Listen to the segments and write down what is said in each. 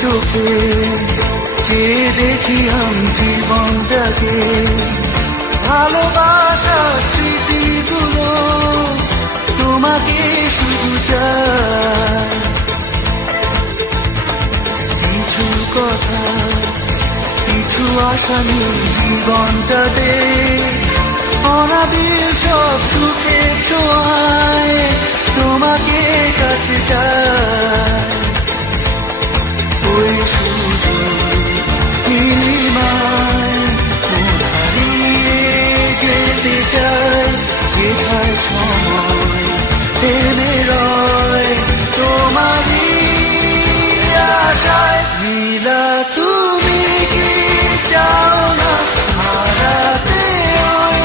চোখে চেয়ে দেখি আমি জীবনটাকে, ভালোবাসা স্মৃতিগুলো তোমাকে শুধু চাই। কিছু কথা কিছু আশা নিয়ে জীবনটাতে, অনাবিল সব সুখের ছোঁয়ায় তোমাকে কাছে চাই। ওই শুধু নীলিমায় মন হারিয়ে যেতে চাই, যেখানে সময় থেমে রয় তোমারই আশায়। নীলা তুমি কি চাও না হারাতে ওই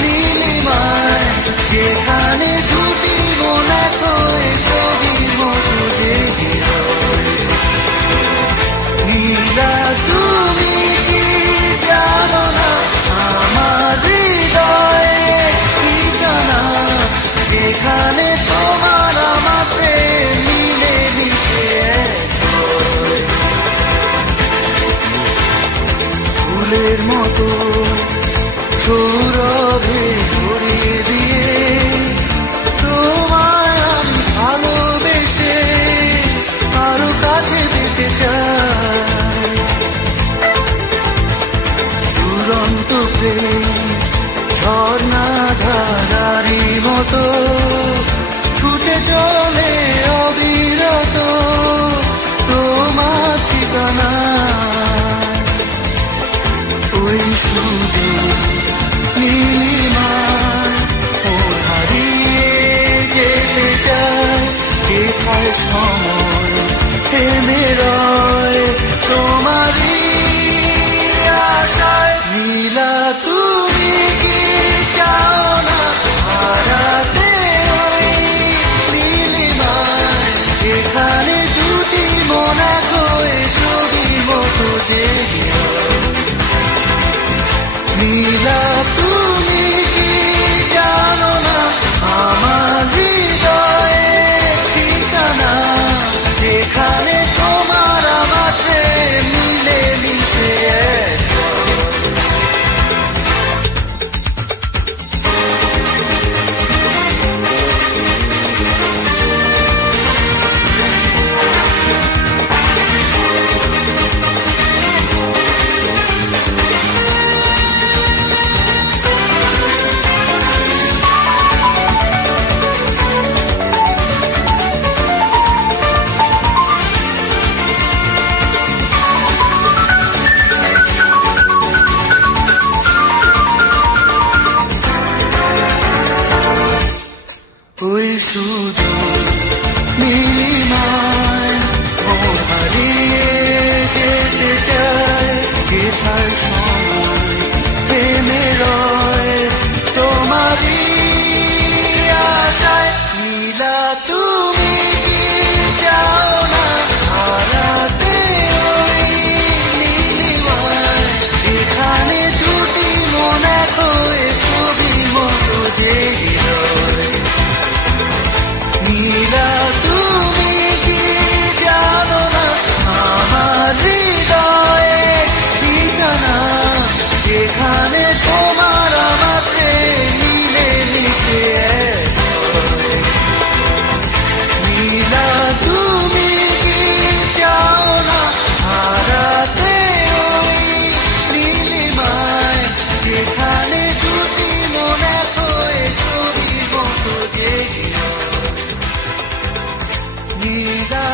নীলিমায়, যেখানে দুটি মন এক হয়ে ছবির মতো জেগে রয়। নীলা তুমি কি জানো না আমার হৃদয়ে ঠিকানা, যেখানে তোমার আমার প্রেম মিলে মিশে এক হয়। ফুলের মতো সৌরভে ভরিয়ে দিয়ে তোমায় আমি ভালোবেসে আরো কাছে যেতে চাই। দুরন্ত প্রেম ঝর্ণা ধারারি মতো ছুটে চলে অবিরত তোমার ঠিকানা। ওই শুধু নীলিমায় মন হারিয়ে যেতে চাই, যেথায় সময় থেমে রয় তোমারই আশায়। নীলা তুমি কি চাও না হারাতে ওই নীলিমায়, যেখানে দুটি মন এক হয়ে ছবির মতো জেগে রয়। নীলা তুমি কি জানো না আমার হৃদয়ে ঠিকানা, যেখানে তোমার আমার প্রেম মিলে মিশে এক হয়। ওই শুধু নীলিমায় মন হারিয়ে যেতে চাই, যেথায় সময় থেমে রয় তোমারই আশায়। নীলা তুমি কি চাও না হারাতে ওই নীলিমায়, যেখানে দুটি মন এক হয়ে ছবির মতো জেগে রয়। নীলা তুমি কি জানো না আমার হৃদয়ে ঠিকানা, যেখানে তোমার আমার প্রেম মিলে মিশে এক হয়। নীলা তুমি কি চাও না হারাতে ওই নীলিমায়, যেখানে দুটি মন এক হয়ে ছবির মতো জেগে রয়। নীলা